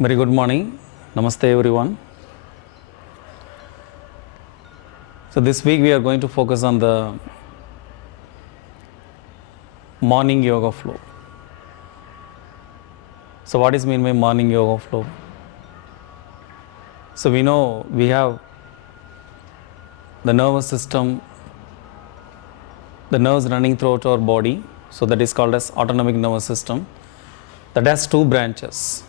Very good morning. Namaste everyone. So this week we are going to focus on the morning yoga flow. So what is mean by morning yoga flow? So we know we have the nervous system, the nerves running throughout our body. So that is called as autonomic nervous system. That has two branches: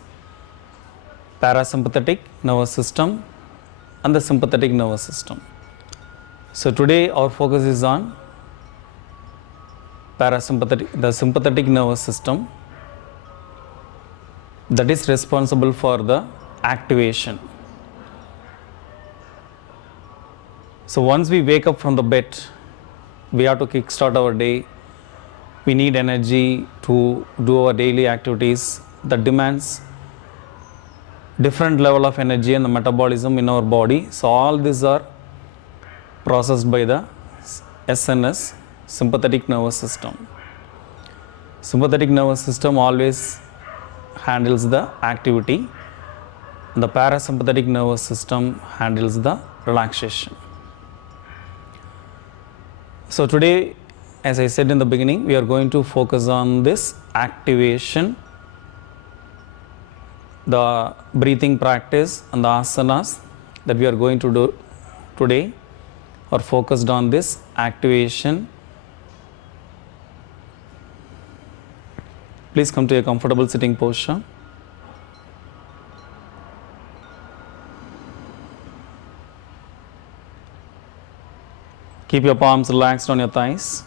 parasympathetic nervous system and the sympathetic nervous system. So today our focus is on the sympathetic nervous system, that is responsible for the activation. So once we wake up from the bed, we have to kickstart our day. We need energy to do our daily activities that demands different level of energy and the metabolism in our body. So all these are processed by the SNS, sympathetic nervous system. Sympathetic nervous system always handles the activity, and the parasympathetic nervous system handles the relaxation. So today, as I said in the beginning, we are going to focus on this activation, the breathing practice and the asanas that we are going to do today are focused on this activation. Please come to a comfortable sitting posture. Keep your palms relaxed on your thighs.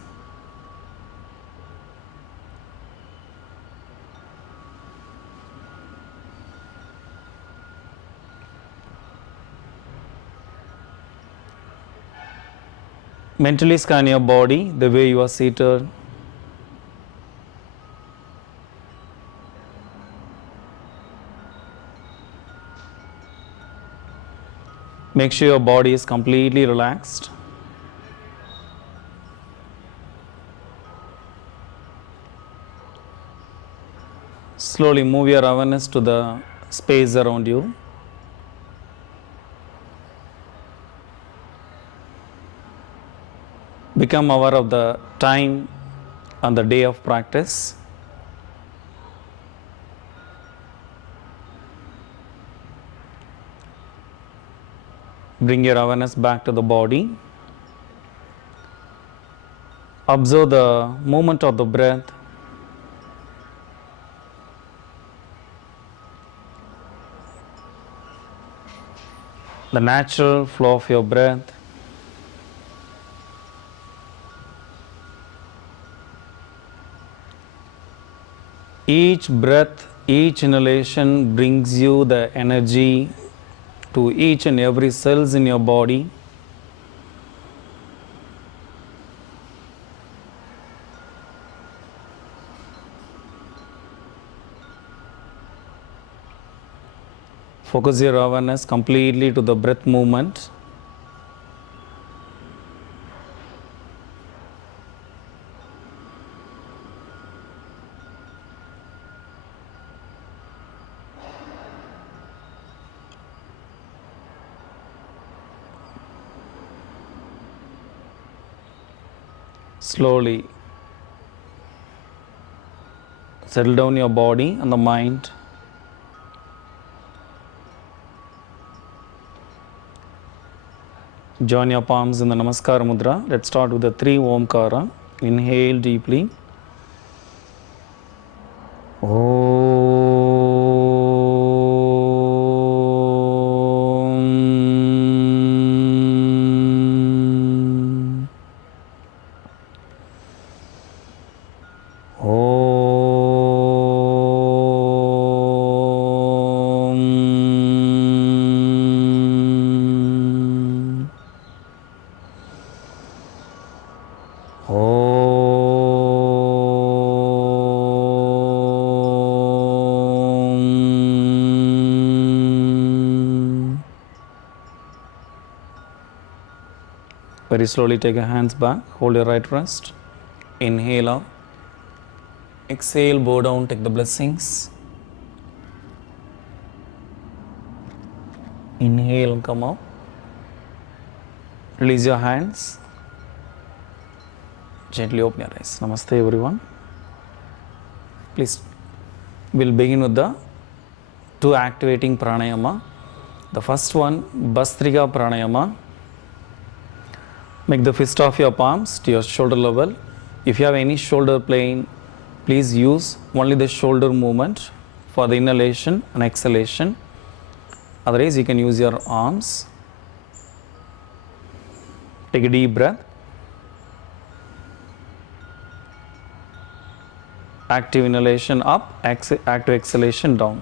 Mentally scan your body the way you are seated. Make sure your body is completely relaxed. Slowly move your awareness to the space around you. Become aware of the time on the day of practice. Bring your awareness back to the body. Observe the movement of the breath. The natural flow of your breath. Each breath, each inhalation brings you the energy to each and every cells in your body. Focus your awareness completely to the breath movement. Slowly settle down your body and the mind. Join your palms in the Namaskar Mudra. Let's start with the 3 Omkara. Inhale deeply. Very slowly take your hands back, hold your right wrist. Inhale up. Exhale, bow down, take the blessings. Inhale and come out. Release your hands. Gently open your eyes. Namaste everyone. Please, we'll begin with the two activating pranayama. The first one, Bhastrika pranayama. Make the fist of your palms to your shoulder level. If you have any shoulder pain, please use only the shoulder movement for the inhalation and exhalation. Otherwise, you can use your arms. Take a deep breath. Active inhalation up, active exhalation down.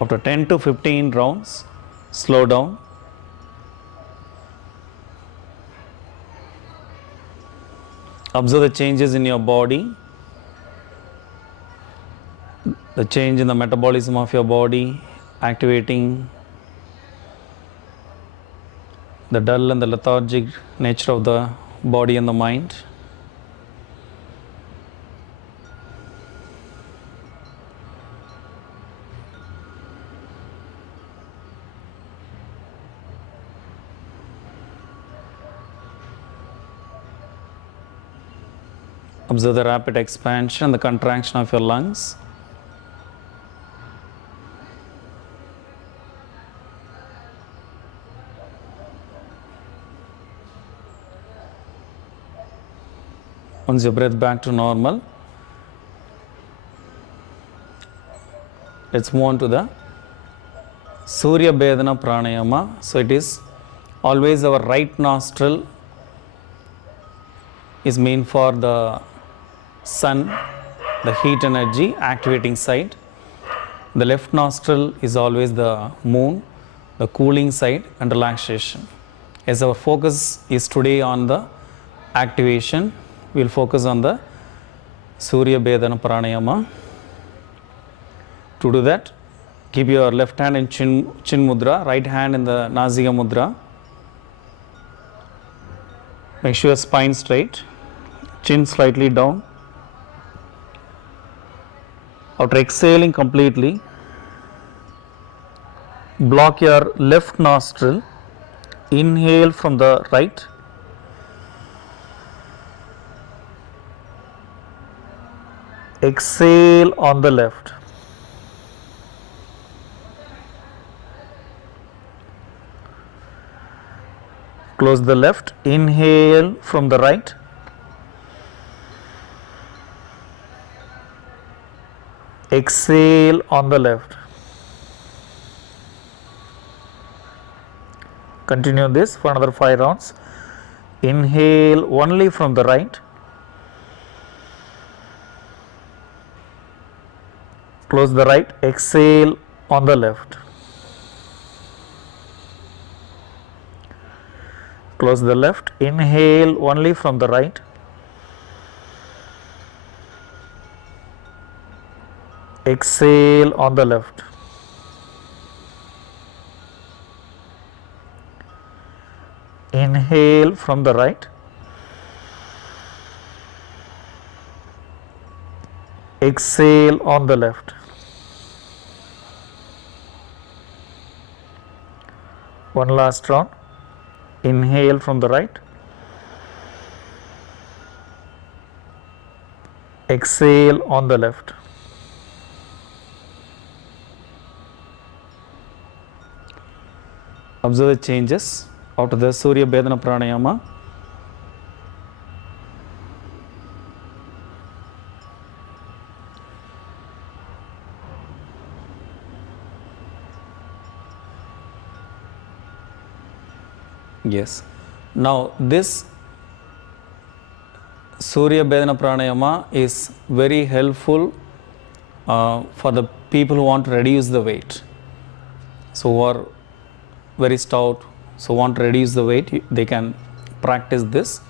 After 10 to 15 rounds, slow down. Observe the changes in your body, the change in the metabolism of your body, activating the dull and the lethargic nature of the body and the mind. Observe the rapid expansion and the contraction of your lungs. Once your breath back to normal, let's move on to the Surya Bedana Pranayama. So it is always our right nostril is meant for the sun, the heat energy activating side. The left nostril is always the moon, the cooling side and relaxation. As our focus is today on the activation, we will focus on the Surya Bedana Pranayama. To do that, keep your left hand in chin mudra, right hand in the Nasika mudra. Make sure your spine straight, chin slightly down. After exhaling completely, block your left nostril. Inhale from the right. Exhale on the left. Close the left. Inhale from the right. Exhale on the left. Continue this for another 5 rounds. Inhale only from the right. Close the right. Exhale on the left. Close the left. Inhale only from the right. Exhale on the left. Inhale from the right. Exhale on the left. One last round. Inhale from the right. Exhale on the left. Observe the changes after the Surya Bedana Pranayama. Yes. Now this Surya Bedana Pranayama is very helpful for the people who want to reduce the weight. So, who are very stout, so want to reduce the weight, they can practice this,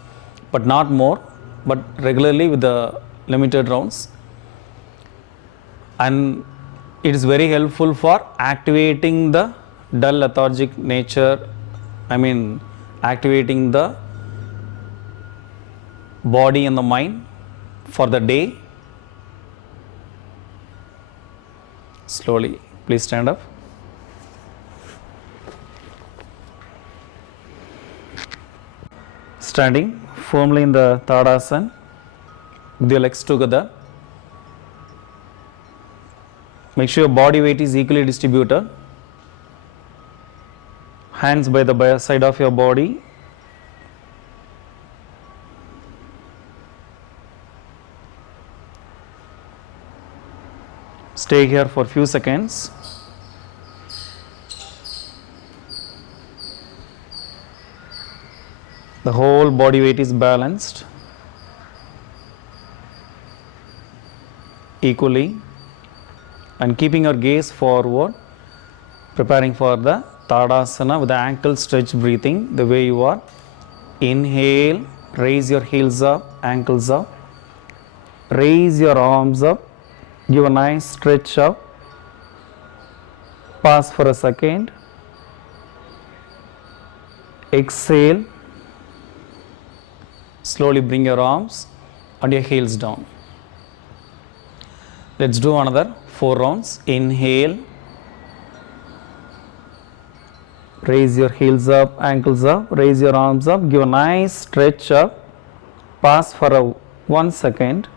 but not more, but regularly with the limited rounds. And it is very helpful for activating the dull lethargic nature, activating the body and the mind for the day. Slowly, please stand up. Standing firmly in the Tadasana with your legs together. Make sure your body weight is equally distributed. Hands by the side of your body. Stay here for a few seconds. The whole body weight is balanced equally, and keeping your gaze forward, preparing for the Tadasana with the ankle stretch breathing the way you are. Inhale, raise your heels up, ankles up, raise your arms up, give a nice stretch up, pause for a second, exhale, slowly bring your arms and your heels down. Let's do another 4 rounds. Inhale, raise your heels up, ankles up, raise your arms up, give a nice stretch up, pause for 1 second,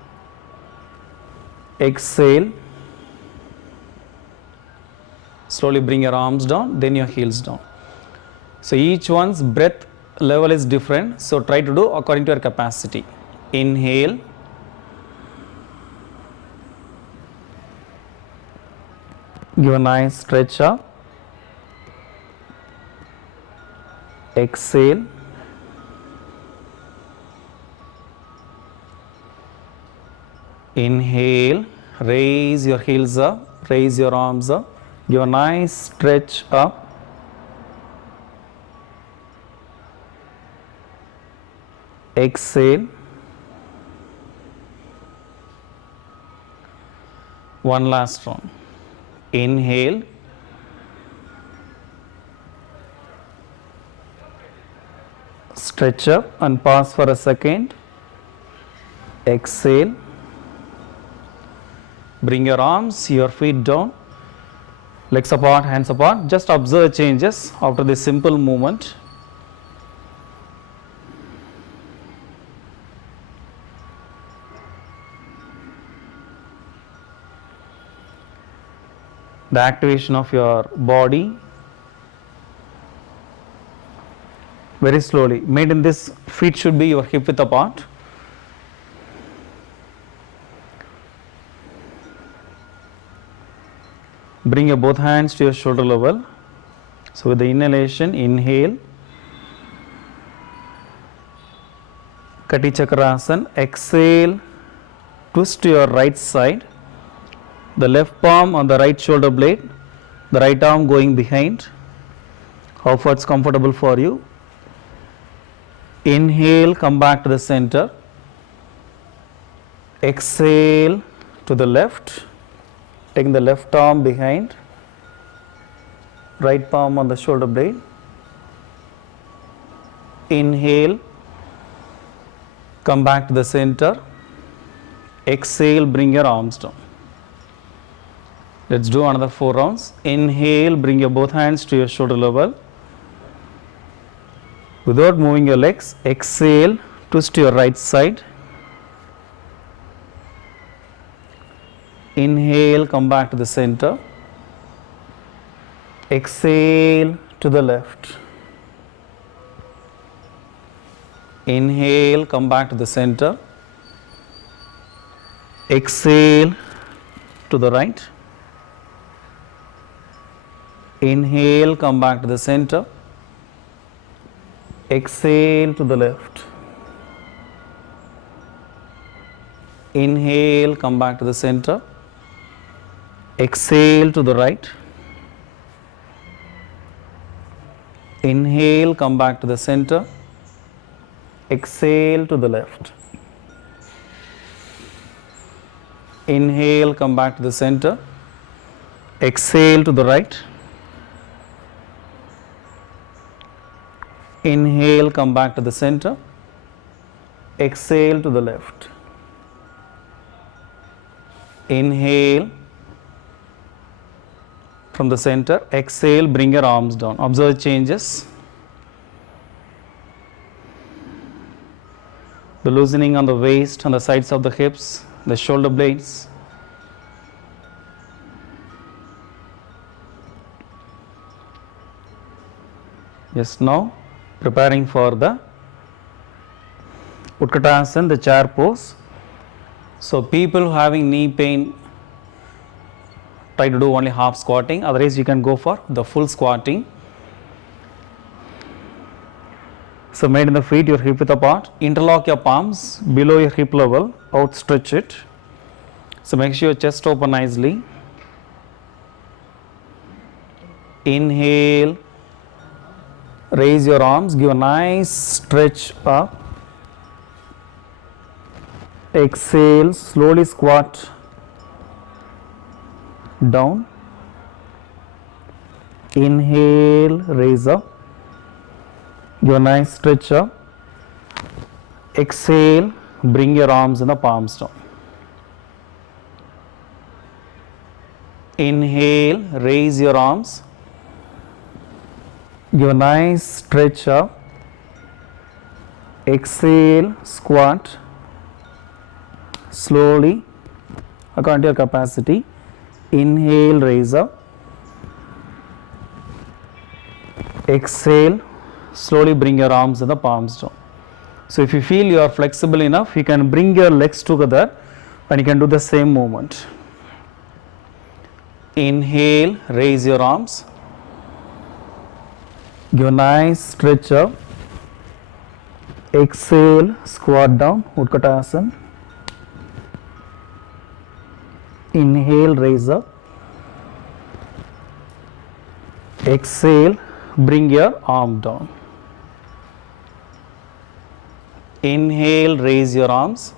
exhale, slowly bring your arms down, then your heels down. So each one's breath level is different, so try to do according to your capacity. Inhale, give a nice stretch up, exhale, inhale, raise your heels up, raise your arms up, give a nice stretch up, exhale, one last round. Inhale, stretch up and pause for a second, exhale, bring your arms, your feet down, legs apart, hands apart. Just observe changes after this simple movement. The activation of your body very slowly. Maintain this, feet should be your hip width apart. Bring your both hands to your shoulder level. So with the inhalation, inhale, Kati Chakrasana, exhale, twist to your right side. The left palm on the right shoulder blade, the right arm going behind. How far it's comfortable for you. Inhale, come back to the center. Exhale to the left, taking the left arm behind, right palm on the shoulder blade. Inhale, come back to the center. Exhale, bring your arms down. Let's do another 4 rounds. Inhale, bring your both hands to your shoulder level. Without moving your legs, exhale, twist to your right side. Inhale, come back to the center. Exhale to the left. Inhale, come back to the center. Exhale to the right. Inhale, come back to the center. Exhale to the left. Inhale, come back to the center. Exhale to the right. Inhale, come back to the center. Exhale to the left. Inhale, come back to the center. Exhale to the right. Inhale, come back to the center. Exhale to the left. Inhale from the center. Exhale, bring your arms down. Observe changes. The loosening on the waist, on the sides of the hips, the shoulder blades. Yes, now preparing for the Utkatasana, the chair pose. So people having knee pain, try to do only half squatting, otherwise you can go for the full squatting. So maiden the feet, your hip width apart, interlock your palms below your hip level, outstretch it. So make sure your chest open nicely. Inhale, raise your arms, give a nice stretch up. Exhale, slowly squat down. Inhale, raise up. Give a nice stretch up. Exhale, bring your arms and the palms down. Inhale, raise your arms. Give a nice stretch up. Exhale, squat. Slowly, according to your capacity. Inhale, raise up. Exhale, slowly bring your arms and the palms down. So if you feel you are flexible enough, you can bring your legs together and you can do the same movement. Inhale, raise your arms. Give a nice stretch up. Exhale, squat down, Utkatasana. Inhale, raise up. Exhale, bring your arm down. Inhale, raise your arms.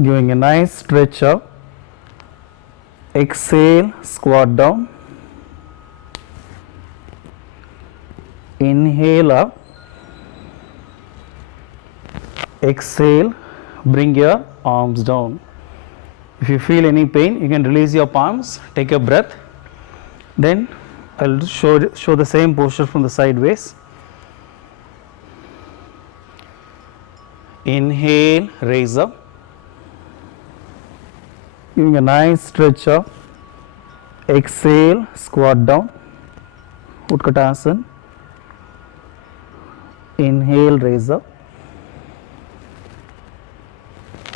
Giving a nice stretch up. Exhale, squat down. Inhale up. Exhale, bring your arms down. If you feel any pain, you can release your palms, take a breath. Then I'll show the same posture from the sideways. Inhale, raise up. Giving a nice stretch up. Exhale, squat down, Utkatasana. Inhale, raise up.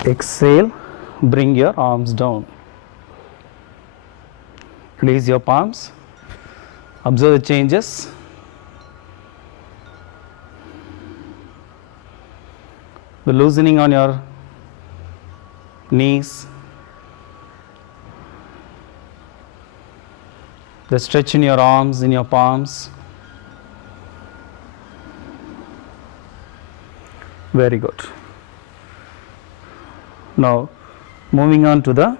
Exhale, bring your arms down. Release your palms. Observe the changes. The loosening on your knees. The stretch in your arms, in your palms. Very good. Now, moving on to the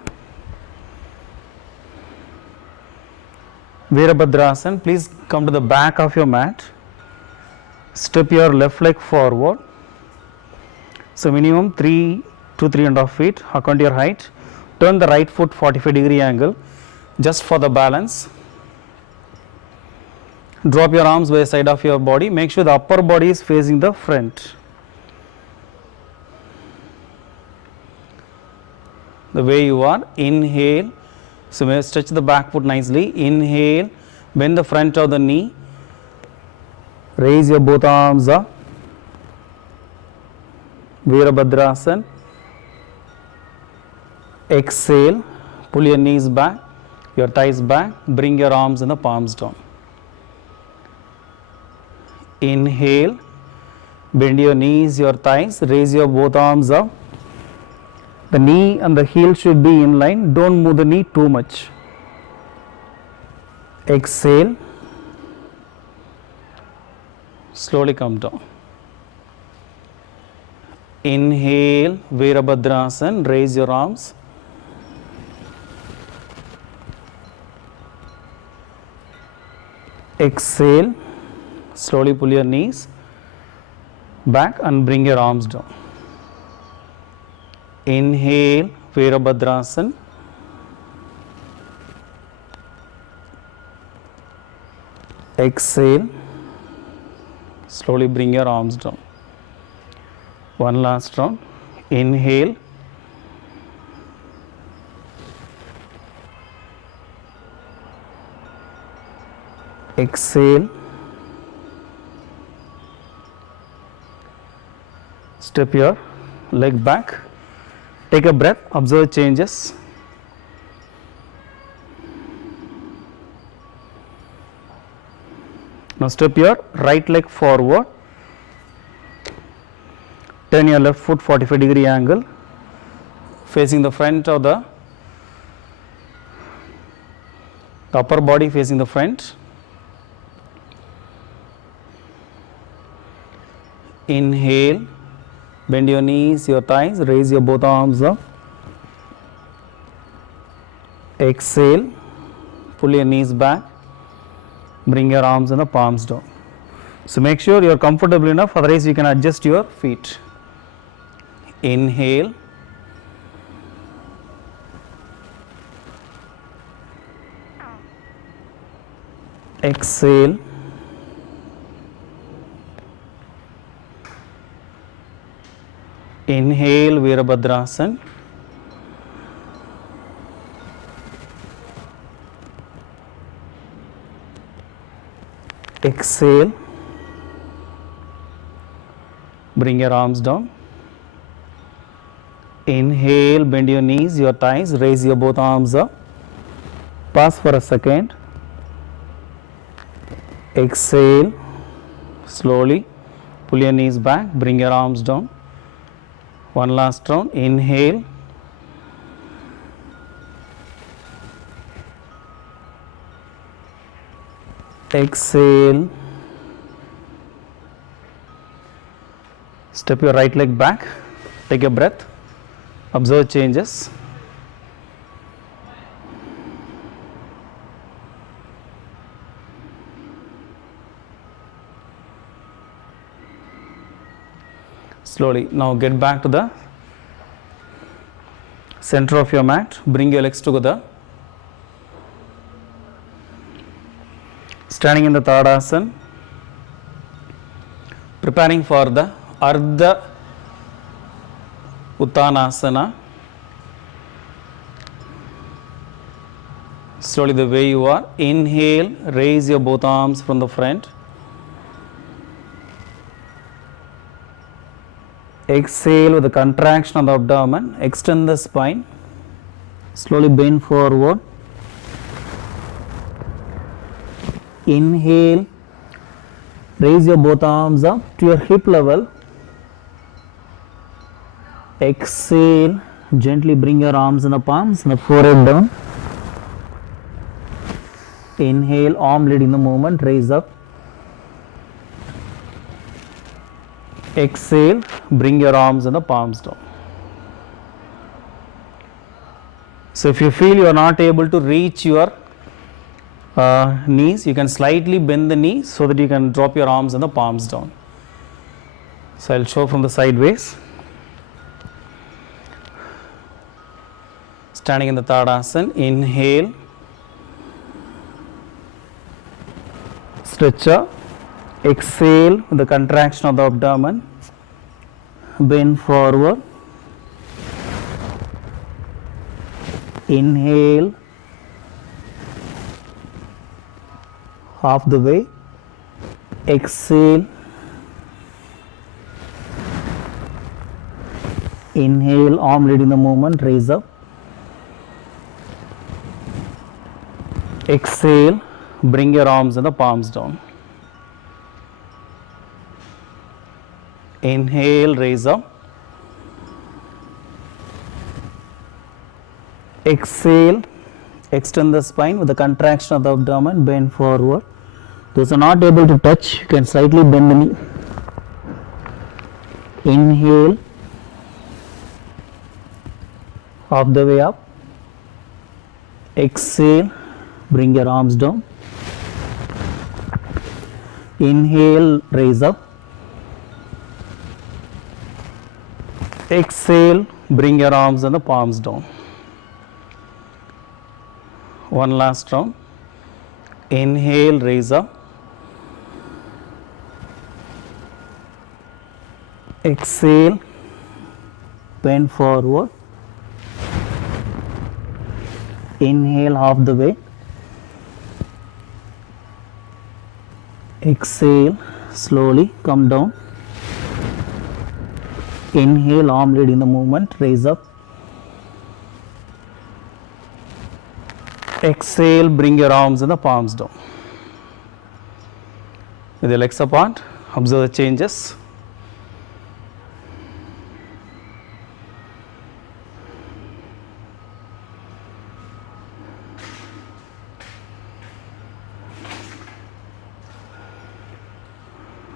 Virabhadrasana. Please come to the back of your mat. Step your left leg forward. So, minimum 3 to 3.5 feet according to your height. Turn the right foot 45-degree angle just for the balance. Drop your arms by the side of your body. Make sure the upper body is facing the front. The way you are, inhale. So, stretch the back foot nicely. Inhale, bend the front of the knee. Raise your both arms up. Virabhadrasana. Exhale, pull your knees back, your thighs back. Bring your arms and the palms down. Inhale, bend your knees, your thighs, raise your both arms up. The knee and the heel should be in line. Don't move the knee too much. Exhale. Slowly come down. Inhale, Virabhadrasana, raise your arms. Exhale, slowly pull your knees back and bring your arms down. Inhale, Virabhadrasana. Exhale, slowly bring your arms down. One last round. Inhale. Exhale. Step your leg back. Take a breath. Observe changes. Now step your right leg forward. Turn your left foot 45-degree angle, facing the front of the upper body facing the front. Inhale, bend your knees, your thighs, raise your both arms up. Exhale, pull your knees back, bring your arms and the palms down. So make sure you are comfortable enough, otherwise you can adjust your feet. Inhale. Exhale. Inhale, Virabhadrasana. Exhale. Bring your arms down. Inhale, bend your knees, your thighs, raise your both arms up. Pause for a second. Exhale, slowly pull your knees back, bring your arms down. One last round. Inhale. Exhale. Step your right leg back. Take a breath. Observe changes. Slowly. Now get back to the center of your mat. Bring your legs together. Standing in the Tadasana. Preparing for the Ardha Uttanasana. Slowly the way you are. Inhale, raise your both arms from the front. Exhale with the contraction of the abdomen. Extend the spine. Slowly bend forward. Inhale, raise your both arms up to your hip level. Exhale, gently bring your arms and the palms and the forehead down. Inhale, arm leading the movement, raise up. Exhale, bring your arms and the palms down. So if you feel you are not able to reach your knees, you can slightly bend the knee so that you can drop your arms and the palms down. So I'll show from the sideways. Standing in the Tadasana, inhale, stretch up, exhale with the contraction of the abdomen, bend forward, inhale, half the way, exhale, inhale, arm leading the movement, raise up. Exhale, bring your arms and the palms down. Inhale, raise up. Exhale, extend the spine with the contraction of the abdomen, bend forward. Those are not able to touch, you can slightly bend the knee. Inhale, half the way up. Exhale, bring your arms down. Inhale, raise up. Exhale, bring your arms and the palms down. One last round. Inhale, raise up. Exhale, bend forward. Inhale half the way. Exhale, slowly come down. Inhale, arm leading the movement, raise up. Exhale, bring your arms and the palms down. With your legs apart, observe the changes.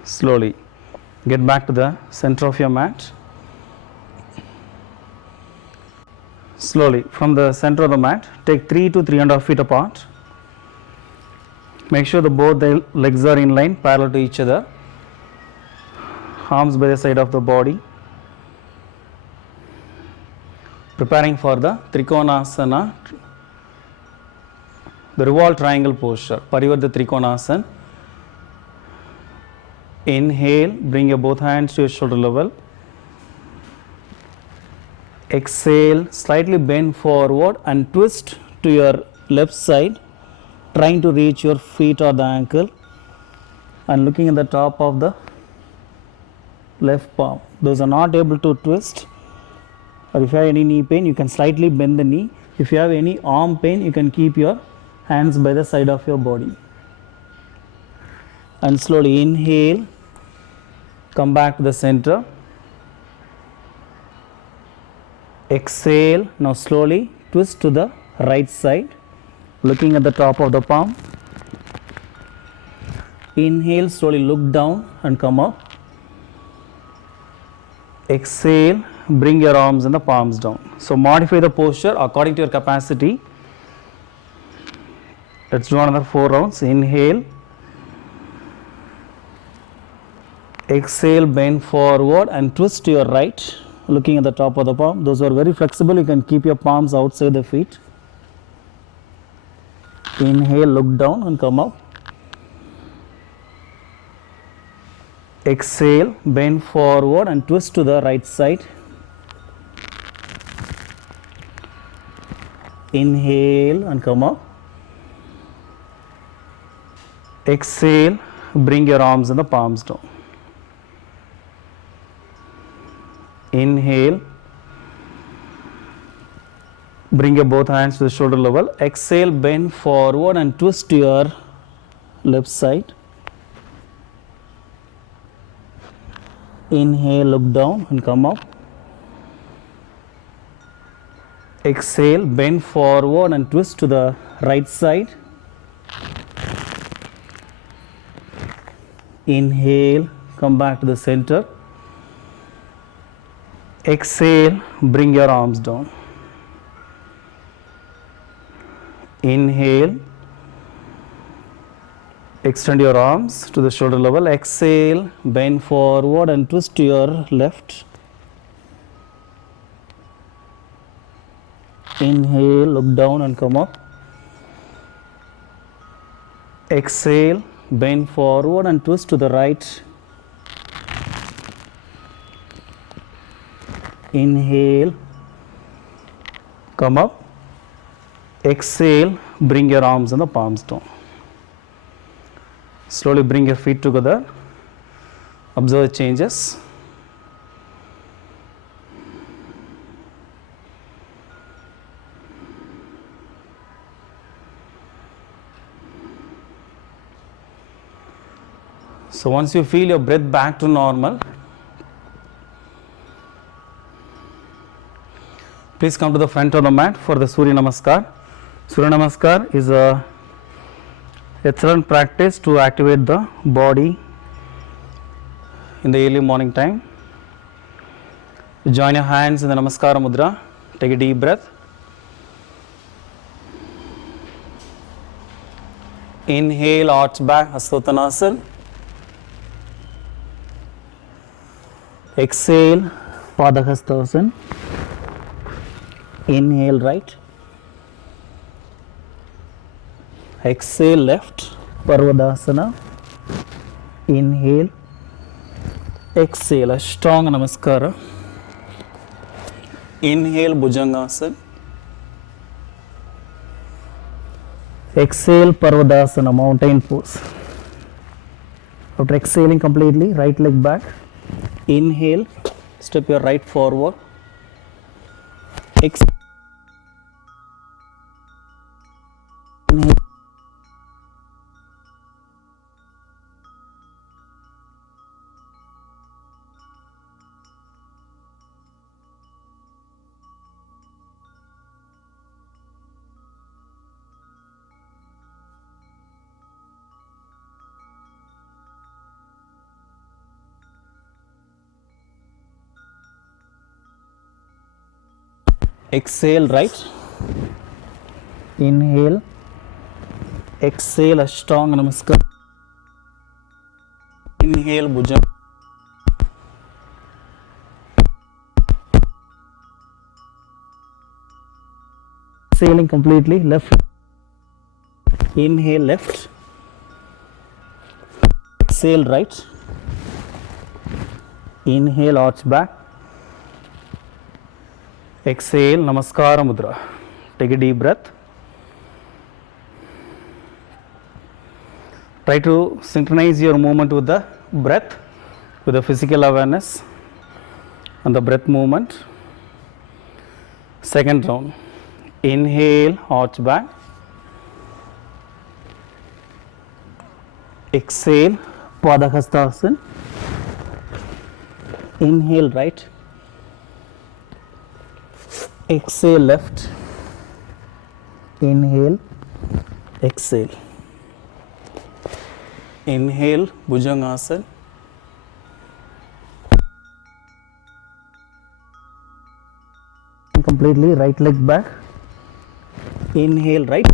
Slowly get back to the center of your mat. Slowly from the center of the mat, take 3 to 3.5 feet apart. Make sure both the legs are in line, parallel to each other. Arms by the side of the body. Preparing for the Trikonasana, the revolved triangle posture, Parivarta Trikonasana. Inhale, bring your both hands to your shoulder level. Exhale, slightly bend forward and twist to your left side, trying to reach your feet or the ankle and looking at the top of the left palm. Those are not able to twist, or if you have any knee pain, you can slightly bend the knee. If you have any arm pain, you can keep your hands by the side of your body. And slowly inhale, come back to the center. Exhale, now slowly twist to the right side, looking at the top of the palm. Inhale, slowly look down and come up. Exhale, bring your arms and the palms down. So modify the posture according to your capacity. Let's do another 4 rounds. Inhale. Exhale, bend forward and twist to your right, looking at the top of the palm. Those are very flexible. You can keep your palms outside the feet. Inhale, look down and come up. Exhale, bend forward and twist to the right side. Inhale and come up. Exhale, bring your arms and the palms down. Inhale, bring your both hands to the shoulder level. Exhale, bend forward and twist to your left side. Inhale, look down and come up. Exhale, bend forward and twist to the right side. Inhale, come back to the center. Exhale, bring your arms down. Inhale, extend your arms to the shoulder level. Exhale, bend forward and twist to your left. Inhale, look down and come up. Exhale, bend forward and twist to the right. Inhale, come up. Exhale, bring your arms and the palms down. Slowly bring your feet together. Observe the changes. So once you feel your breath back to normal, Please come to the front of the mat for the Surya Namaskar. Surya Namaskar is a excellent practice to activate the body in the early morning time. Join your hands in the Namaskara Mudra. Take a deep breath. Inhale, arch back, Hastottanasana. Exhale, Padahastasana. Inhale, right. Exhale, left, Parvadasana. Inhale. Exhale, Ashtanga Namaskara. Inhale, Bhujangasana. Exhale, Parvadasana, mountain pose. After exhaling completely, right leg back. Inhale, step your right forward. Exhale. Exhale, right. Inhale. Exhale, Ashtanga Namaskar. Inhale, Bhujan. Exhaling completely, left. Inhale, left. Exhale, right. Inhale, arch back. Exhale, Namaskara Mudra. Take a deep breath. Try to synchronize your movement with the breath, with the physical awareness and the breath movement. Second round. Inhale, arch back. Exhale, Padahastasana. Inhale, right. Exhale, left. Inhale, exhale. Inhale, Bhujangasana. Completely, right leg back. Inhale, right.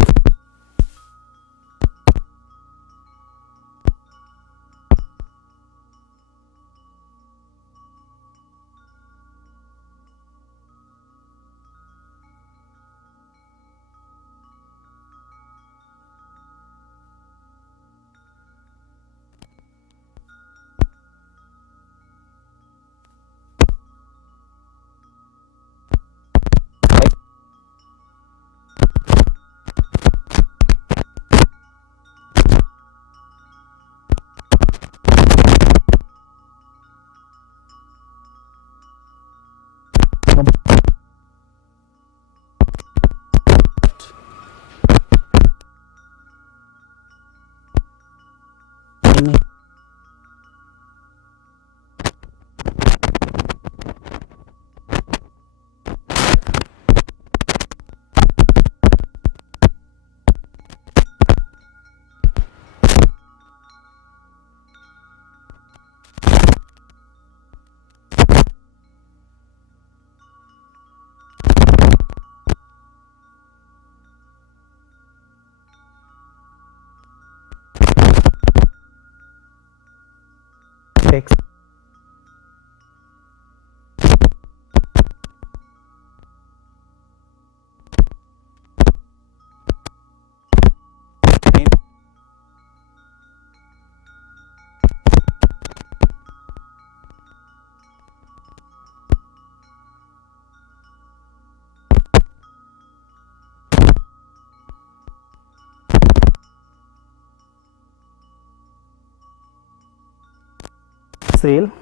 Exhale. Exhale.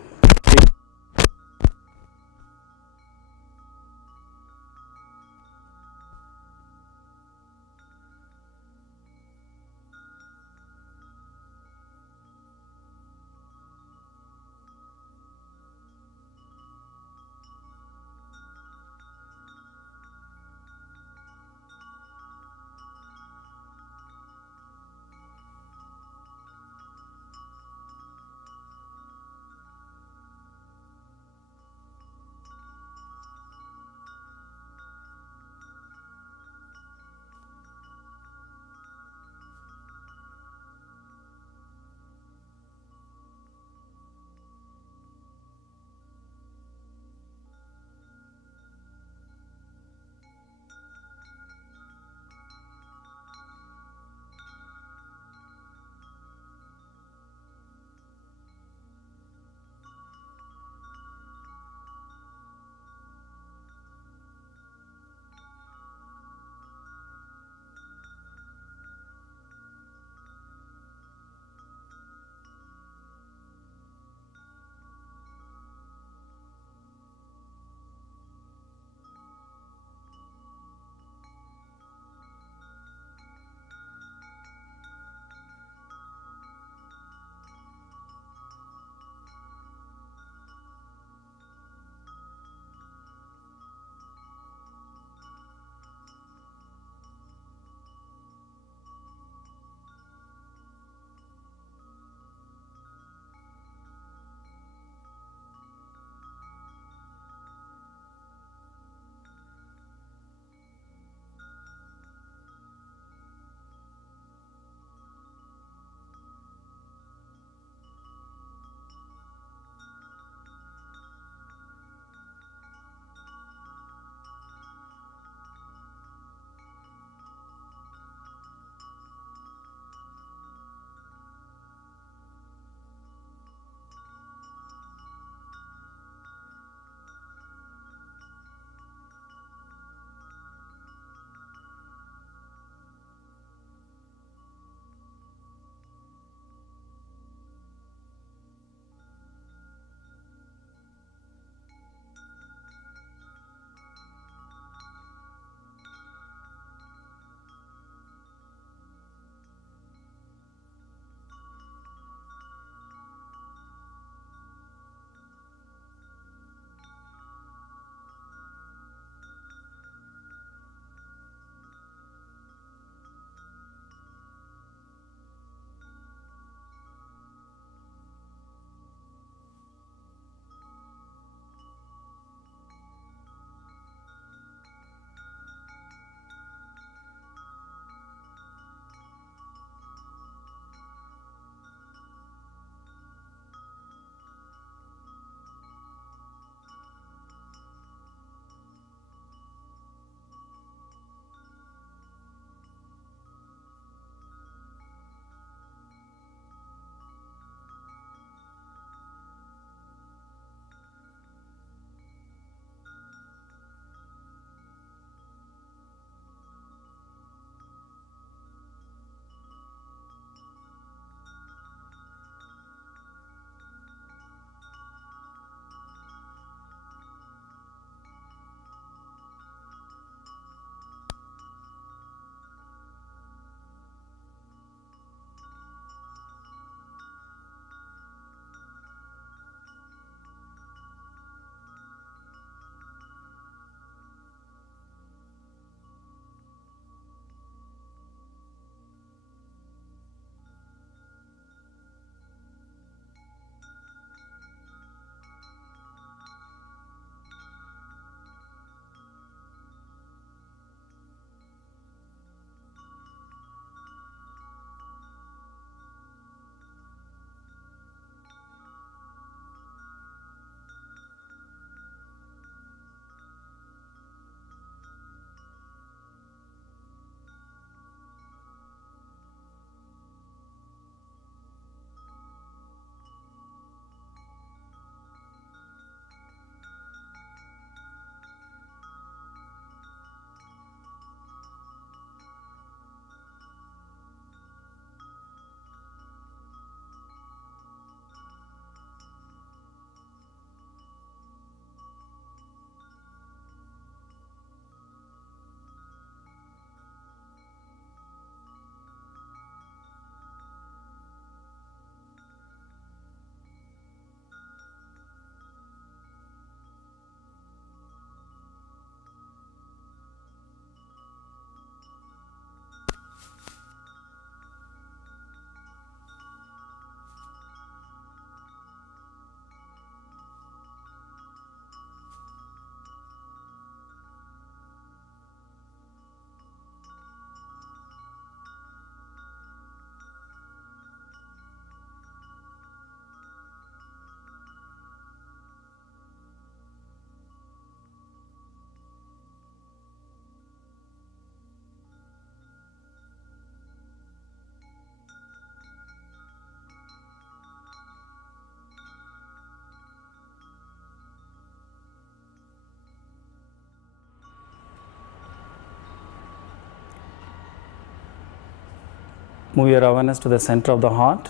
Move your awareness to the center of the heart.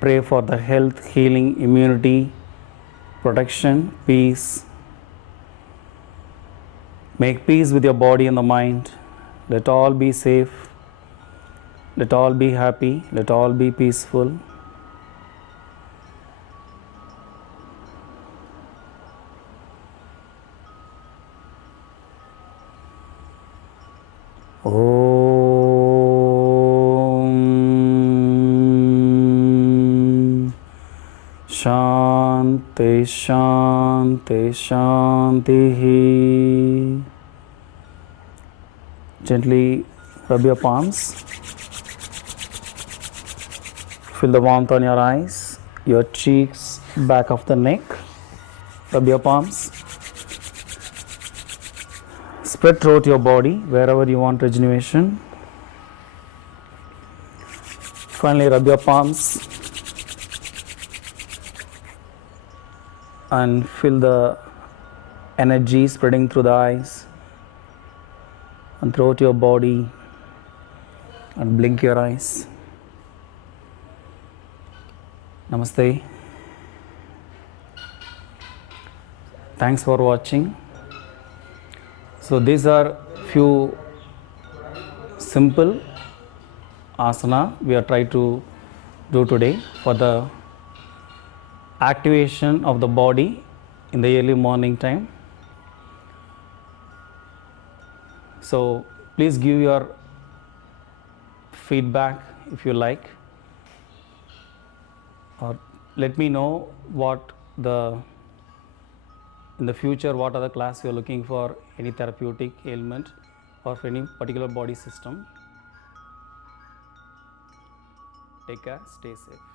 Pray for the health, healing, immunity, protection, peace. Make peace with your body and the mind. Let all be safe. Let all be happy. Let all be peaceful. Om Shanti Shanti Shanti. Gently rub your palms. Feel the warmth on your eyes, your cheeks, back of the neck. Rub your palms. Spread throughout your body wherever you want rejuvenation. Finally, rub your palms and feel the energy spreading through the eyes and throughout your body, and blink your eyes. Namaste. Thanks for watching. So these are few simple asana we are trying to do today for the activation of the body in the early morning time. So please give your feedback if you like, or let me know what in the future what other class you are looking for, any therapeutic ailment or for any particular body system. Take care, stay safe.